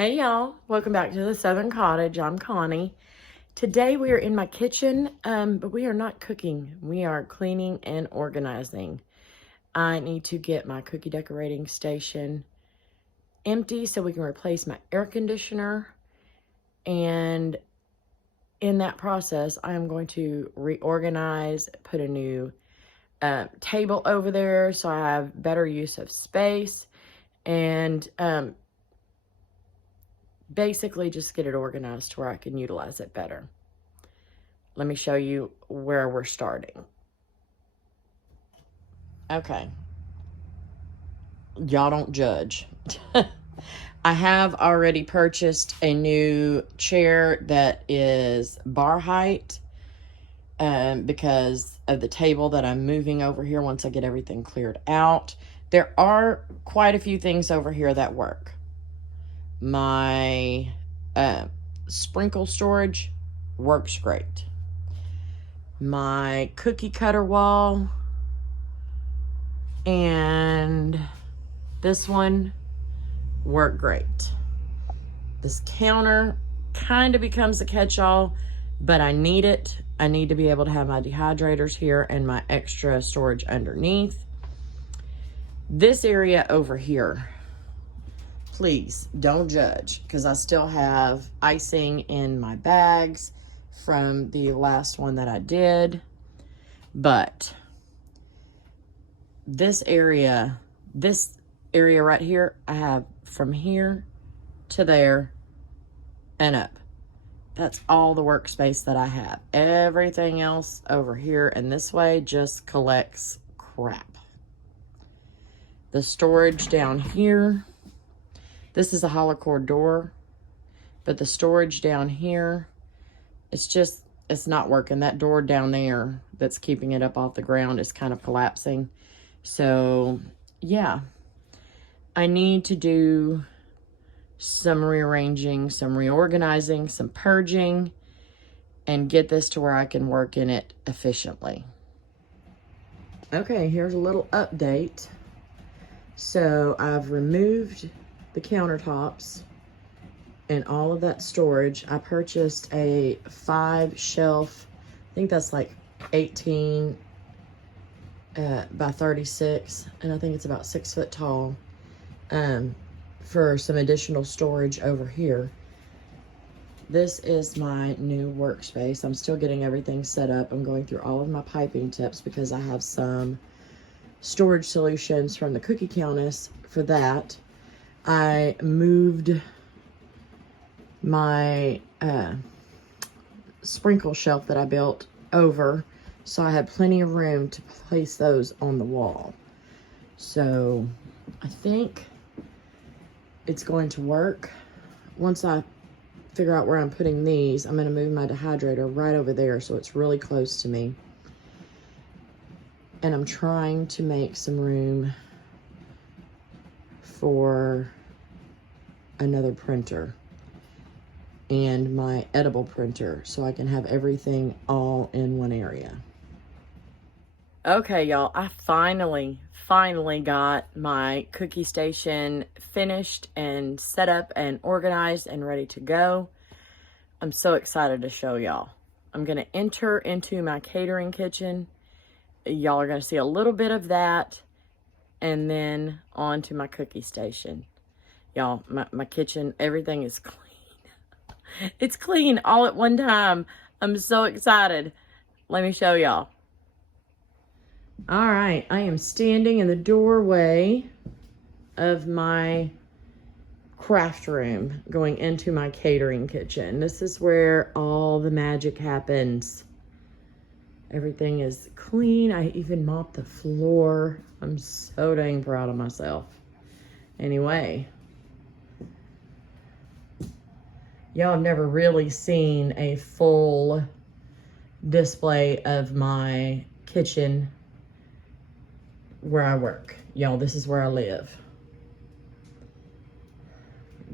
Hey y'all, welcome back to the Southern Cottage. I'm Connie. Today we are in my kitchen, but we are not cooking. We are cleaning and organizing. I need to get my cookie decorating station empty so we can replace my air conditioner. And in that process, I am going to reorganize, put a new table over there so I have better use of space, and basically just get it organized to where I can utilize it better. Let me show you where we're starting. Okay. Y'all don't judge. I have already purchased a new chair that is bar height because of the table that I'm moving over here once I get everything cleared out. There are quite a few things over here that work. My sprinkle storage works great. My cookie cutter wall and this one work great. This counter kind of becomes a catch-all, but I need it. I need to be able to have my dehydrators here and my extra storage underneath. This area over here, please don't judge, because I still have icing in my bags from the last one that I did. But this area right here, I have from here to there and up. That's all the workspace that I have. Everything else over here and this way just collects crap. The storage down here, this is a hollow core door, but the storage down here, it's not working. That door down there that's keeping it up off the ground is kind of collapsing. So, yeah, I need to do some rearranging, some reorganizing, some purging, and get this to where I can work in it efficiently. Okay, here's a little update. So I've removed the countertops and all of that storage. I purchased a 5-shelf, I think that's like 18 by 36, and I think it's about 6 foot tall, for some additional storage over here. This is my new workspace. I'm still getting everything set up. I'm going through all of my piping tips because I have some storage solutions from the Cookie Countess for that. I moved my sprinkle shelf that I built over, so I had plenty of room to place those on the wall. So I think it's going to work. Once I figure out where I'm putting these, I'm going to move my dehydrator right over there so it's really close to me. And I'm trying to make some room for another printer and my edible printer so I can have everything all in one area. Okay, y'all, I finally got my cookie station finished and set up and organized and ready to go. I'm so excited to show y'all. I'm going to enter into my catering kitchen. Y'all are going to see a little bit of that, and then on to my cookie station. Y'all, my kitchen, everything is clean. It's clean all at one time. I'm so excited. Let me show y'all. All right, I am standing in the doorway of my craft room going into my catering kitchen. This is where all the magic happens. Everything is clean. I even mopped the floor. I'm so dang proud of myself. Anyway, y'all have never really seen a full display of my kitchen where I work. Y'all, this is where I live.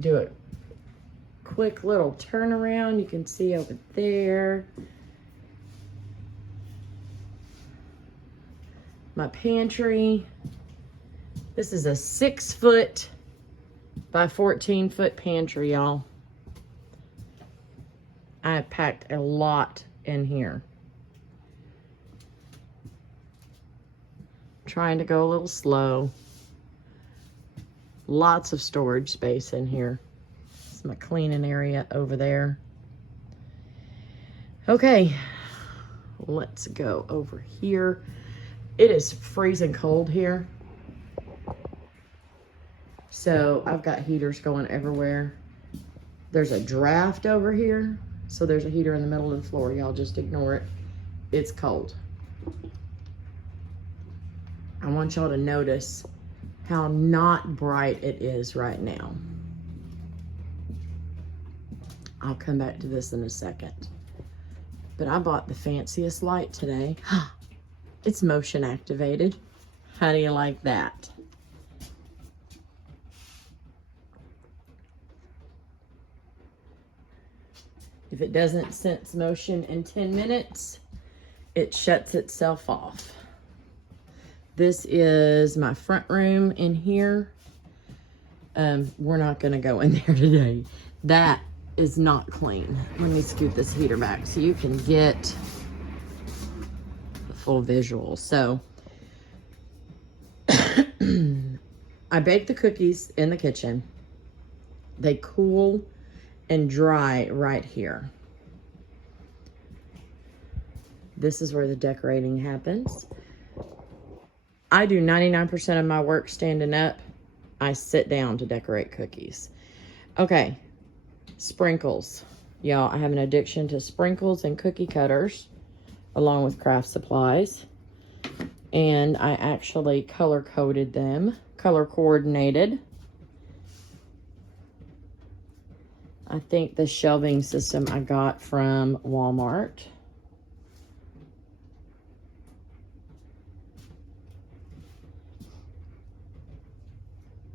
Do a quick little turnaround. You can see over there my pantry. This is a 6-foot by 14-foot pantry, y'all. I packed a lot in here. Trying to go a little slow. Lots of storage space in here. This is my cleaning area over there. Okay, let's go over here. It is freezing cold here. So I've got heaters going everywhere. There's a draft over here. So there's a heater in the middle of the floor. Y'all just ignore it. It's cold. I want y'all to notice how not bright it is right now. I'll come back to this in a second. But I bought the fanciest light today. It's motion activated. How do you like that? If it doesn't sense motion in 10 minutes, it shuts itself off. This is my front room in here. We're not gonna go in there today. That is not clean. Let me scoot this heater back so you can get the full visual. So, I bake the cookies in the kitchen. They cool and dry right here. This is where the decorating happens. I do 99% of my work standing up. I sit down to decorate cookies. Okay, sprinkles. Y'all, I have an addiction to sprinkles and cookie cutters, along with craft supplies. And I actually color coded them, color coordinated. I think the shelving system I got from Walmart.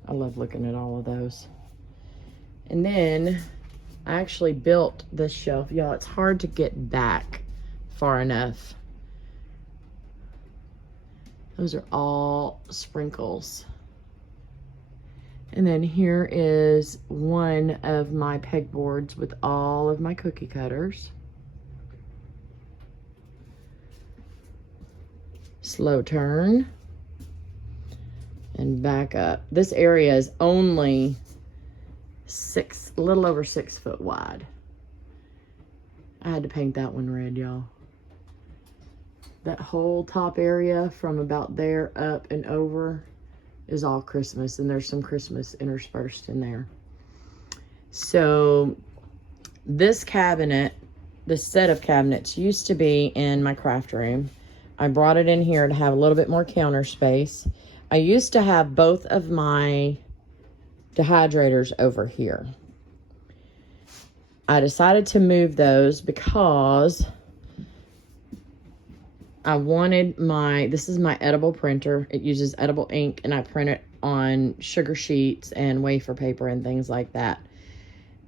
I love looking at all of those. And then I actually built this shelf. Y'all, it's hard to get back far enough. Those are all sprinkles. And then here is one of my pegboards with all of my cookie cutters. Slow turn. And back up. This area is only a little over 6 foot wide. I had to paint that one red, y'all. That whole top area from about there up and over is all Christmas, and there's some Christmas interspersed in there. So this cabinet, this set of cabinets used to be in my craft room. I brought it in here to have a little bit more counter space. I used to have both of my dehydrators over here. I decided to move those because I wanted this is my edible printer. It uses edible ink, and I print it on sugar sheets and wafer paper and things like that.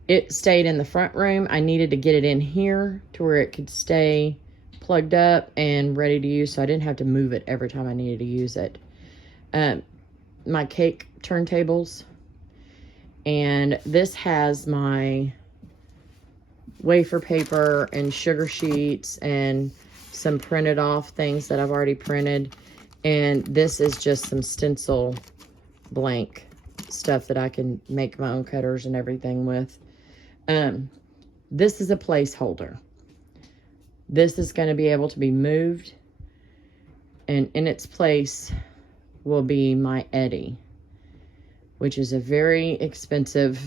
It stayed in the front room. I needed to get it in here to where it could stay plugged up and ready to use, so I didn't have to move it every time I needed to use it. My cake turntables, and this has my wafer paper and sugar sheets and some printed off things that I've already printed, and this is just some stencil blank stuff that I can make my own cutters and everything with. This is a placeholder. This is going to be able to be moved, and in its place will be my Eddy, which is a very expensive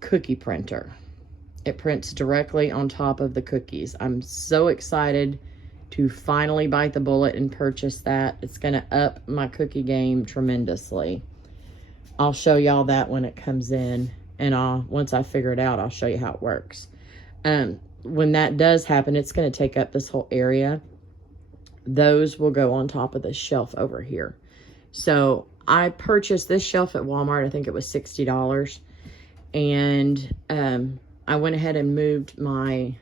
cookie printer. It prints directly on top of the cookies. I'm so excited to finally bite the bullet and purchase that. It's going to up my cookie game tremendously. I'll show y'all that when it comes in, and once I figure it out, I'll show you how it works. When that does happen, it's going to take up this whole area. Those will go on top of this shelf over here. So I purchased this shelf at Walmart. I think it was $60. And I went ahead and moved my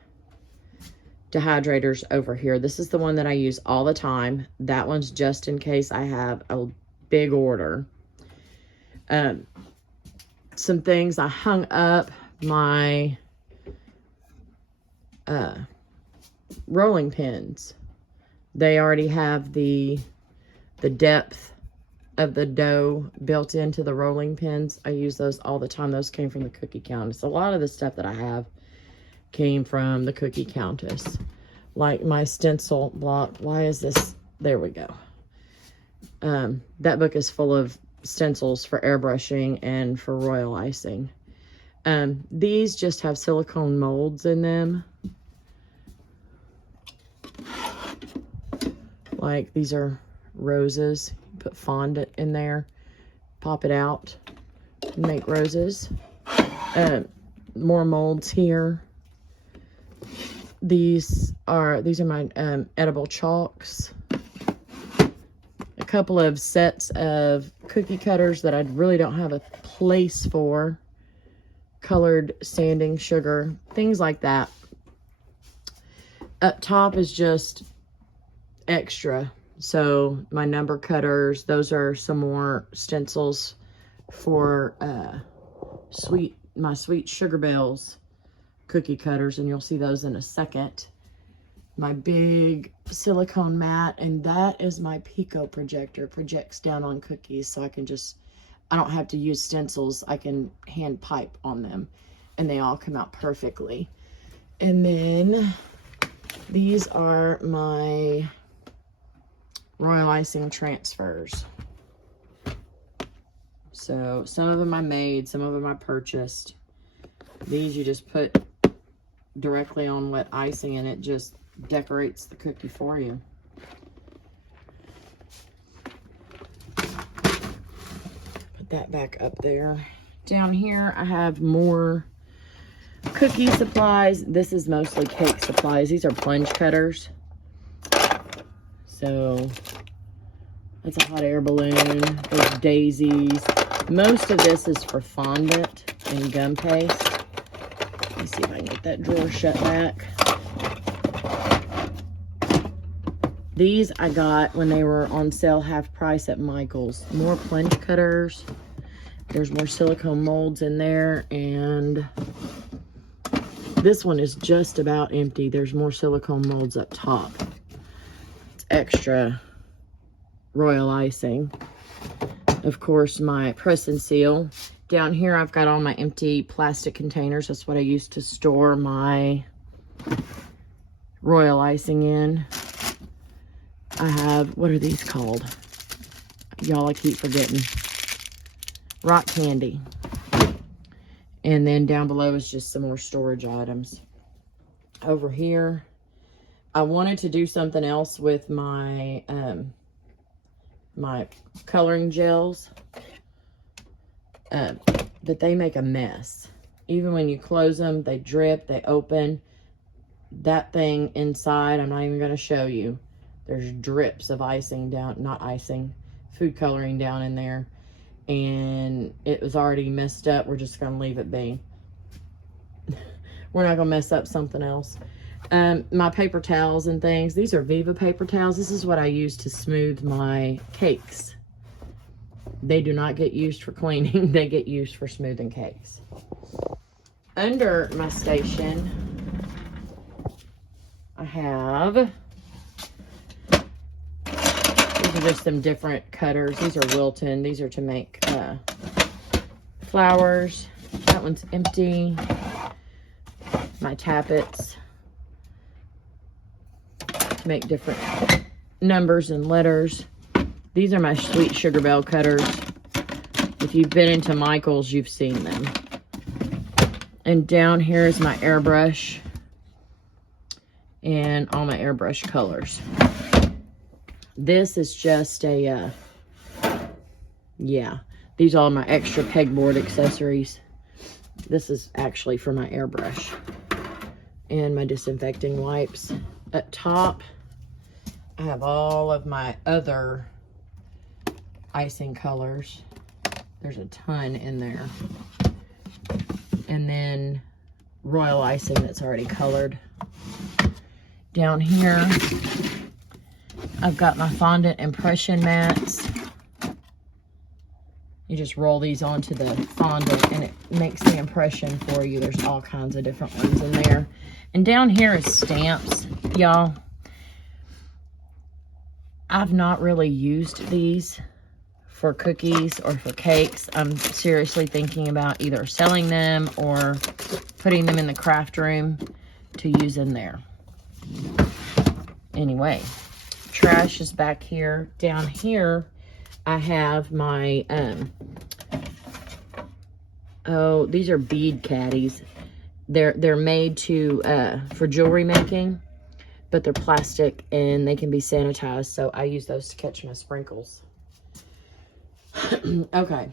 dehydrators over here. This is the one that I use all the time. That one's just in case I have a big order. Some things I hung up my rolling pins. They already have the depth of the dough built into the rolling pins. I use those all the time. Those came from the Cookie Countess. A lot of the stuff that I have came from the Cookie Countess. Like my stencil block. Why is this? There we go. That book is full of stencils for airbrushing and for royal icing. These just have silicone molds in them. Like these are roses. Put fondant in there, pop it out, make roses. More molds here. These are my edible chalks. A couple of sets of cookie cutters that I really don't have a place for. Colored sanding sugar, things like that. Up top is just extra. So my number cutters, those are some more stencils for my sweet sugar bells cookie cutters, and you'll see those in a second. My big silicone mat, and that is my Pico projector. Projects down on cookies, so I don't have to use stencils. I can hand pipe on them, and they all come out perfectly. And then these are my royal icing transfers. So some of them I made, some of them I purchased. These you just put directly on wet icing and it just decorates the cookie for you. Put that back up there. Down here I have more cookie supplies. This is mostly cake supplies. These are plunge cutters. So that's a hot air balloon. There's daisies. Most of this is for fondant and gum paste. Let me see if I can get that drawer shut back. These I got when they were on sale half price at Michael's. More plunge cutters. There's more silicone molds in there, and this one is just about empty. There's more silicone molds up top. Extra royal icing. Of course, my press and seal. Down here I've got all my empty plastic containers. That's what I use to store my royal icing in. I have, what are these called? Y'all, I keep forgetting. Rock candy. And then down below is just some more storage items. Over here, I wanted to do something else with my my coloring gels, but they make a mess. Even when you close them, they drip, they open. That thing inside, I'm not even going to show you. There's drips of icing down, not icing, food coloring down in there. And it was already messed up. We're just going to leave it be. We're not going to mess up something else. My paper towels and things. These are Viva paper towels. This is what I use to smooth my cakes. They do not get used for cleaning. They get used for smoothing cakes. Under my station, I have, these are just some different cutters. These are Wilton. These are to make flowers. That one's empty. My tappets. To make different numbers and letters. These are my sweet sugar bell cutters. If you've been into Michael's, you've seen them. And down here is my airbrush and all my airbrush colors. This is just a yeah, these are all my extra pegboard accessories. This is actually for my airbrush and my disinfecting wipes. At top, I have all of my other icing colors. There's a ton in there. And then royal icing that's already colored. Down here, I've got my fondant impression mats. You just roll these onto the fondant and it makes the impression for you. There's all kinds of different ones in there. And down here is stamps, y'all. I've not really used these for cookies or for cakes. I'm seriously thinking about either selling them or putting them in the craft room to use in there. Anyway, trash is back here. Down here, I have my, oh, these are bead caddies. They're made to, for jewelry making, but they're plastic and they can be sanitized. So I use those to catch my sprinkles. Okay,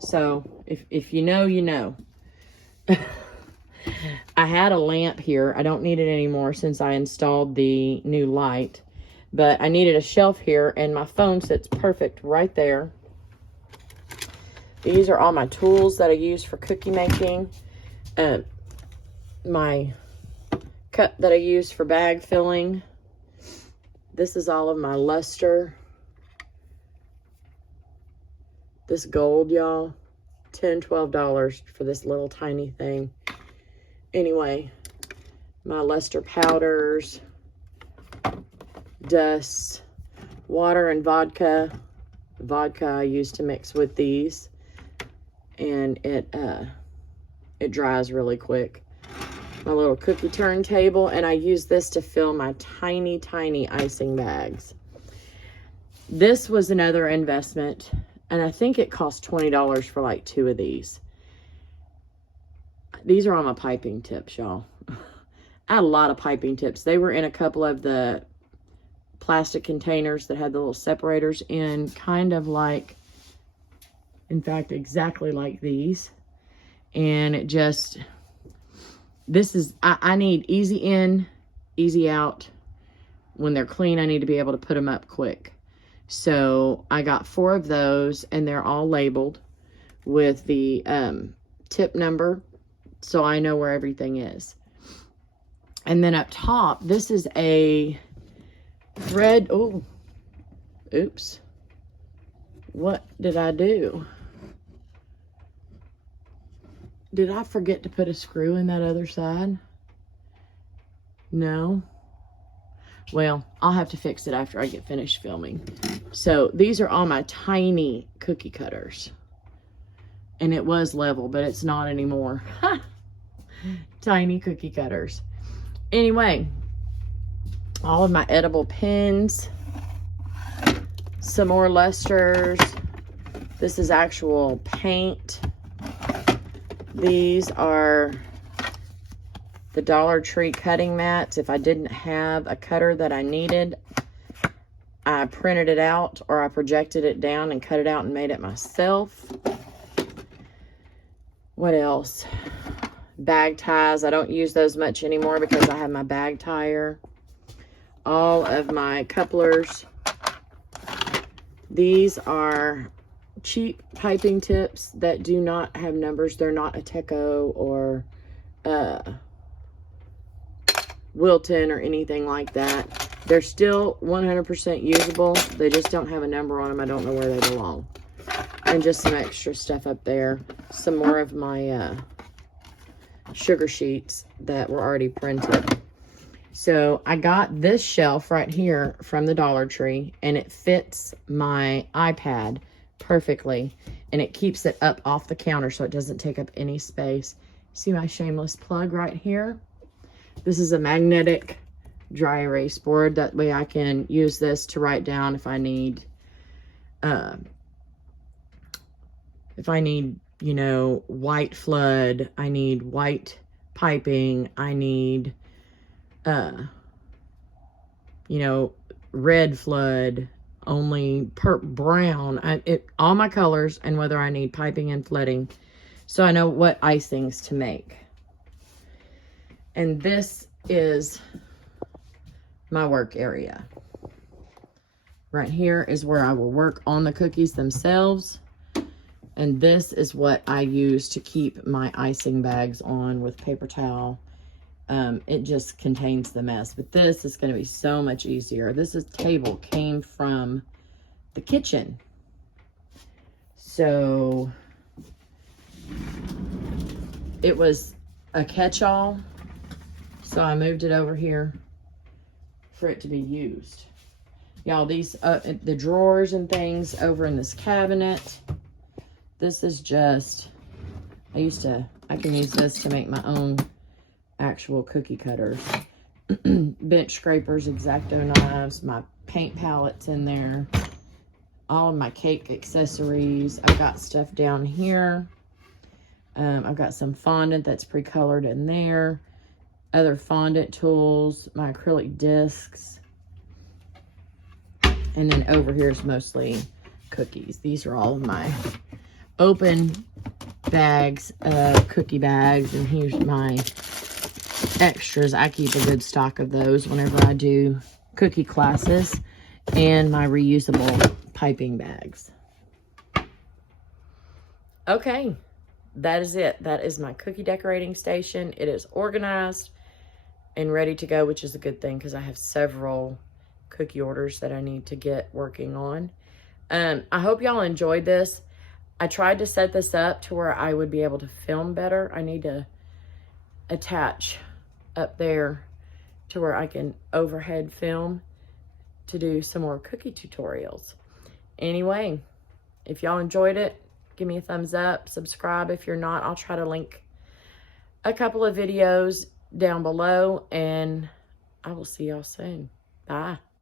so if you know, you know. I had a lamp here. I don't need it anymore since I installed the new light. But I needed a shelf here, and my phone sits perfect right there. These are all my tools that I use for cookie making. My cup that I use for bag filling. This is all of my luster. This gold, y'all, $10, $12 for this little tiny thing. Anyway, my luster powders, dust, water and vodka. Vodka I use to mix with these, and it dries really quick. My little cookie turntable, and I use this to fill my tiny, tiny icing bags. This was another investment. And I think it cost $20 for like 2 of these. These are on my piping tips, y'all. I had a lot of piping tips. They were in a couple of the plastic containers that had the little separators in, kind of like, in fact, exactly like these. And it just, this is, I need easy in, easy out. When they're clean, I need to be able to put them up quick. So I got 4 of those, and they're all labeled with the tip number, so I know where everything is. And then up top, this is a thread. Oh, oops. What did I do? Did I forget to put a screw in that other side? No. Well, I'll have to fix it after I get finished filming. So these are all my tiny cookie cutters. And it was level, but it's not anymore. Tiny cookie cutters. Anyway, all of my edible pins. Some more lusters. This is actual paint. These are the Dollar Tree cutting mats. If I didn't have a cutter that I needed, I printed it out or I projected it down and cut it out and made it myself. What else? Bag ties. I don't use those much anymore because I have my bag tire. All of my couplers. These are cheap piping tips that do not have numbers. They're not a Teco or Wilton or anything like that. They're still 100% usable. They just don't have a number on them. I don't know where they belong. And just some extra stuff up there. Some more of my sugar sheets that were already printed. So I got this shelf right here from the Dollar Tree, and it fits my iPad perfectly, and it keeps it up off the counter so it doesn't take up any space. See my shameless plug right here? This is a magnetic dry erase board. That way I can use this to write down if I need, you know, white flood, I need white piping, I need, you know, red flood, only brown, all my colors, and whether I need piping and flooding, so I know what icings to make. And this is my work area. Right here is where I will work on the cookies themselves. And this is what I use to keep my icing bags on with paper towel. It just contains the mess. But this is going to be so much easier. Table came from the kitchen. So it was a catch-all, so I moved it over here for it to be used. Y'all, these the drawers and things over in this cabinet, this is just, I can use this to make my own actual cookie cutters. Bench scrapers, X-Acto knives, my paint palettes in there, all of my cake accessories. I've got stuff down here. I've got some fondant that's pre-colored in there, other fondant tools, my acrylic discs, and then over here is mostly cookies. These are all of my open bags, cookie bags, and here's my extras. I keep a good stock of those whenever I do cookie classes, and my reusable piping bags. Okay, that is it. That is my cookie decorating station. It is organized and ready to go, which is a good thing because I have several cookie orders that I need to get working on. I hope y'all enjoyed this. I tried to set this up to where I would be able to film better. I need to attach up there to where I can overhead film to do some more cookie tutorials. Anyway, if y'all enjoyed it, give me a thumbs up, subscribe. If you're not, I'll try to link a couple of videos down below, and I will see y'all soon. Bye.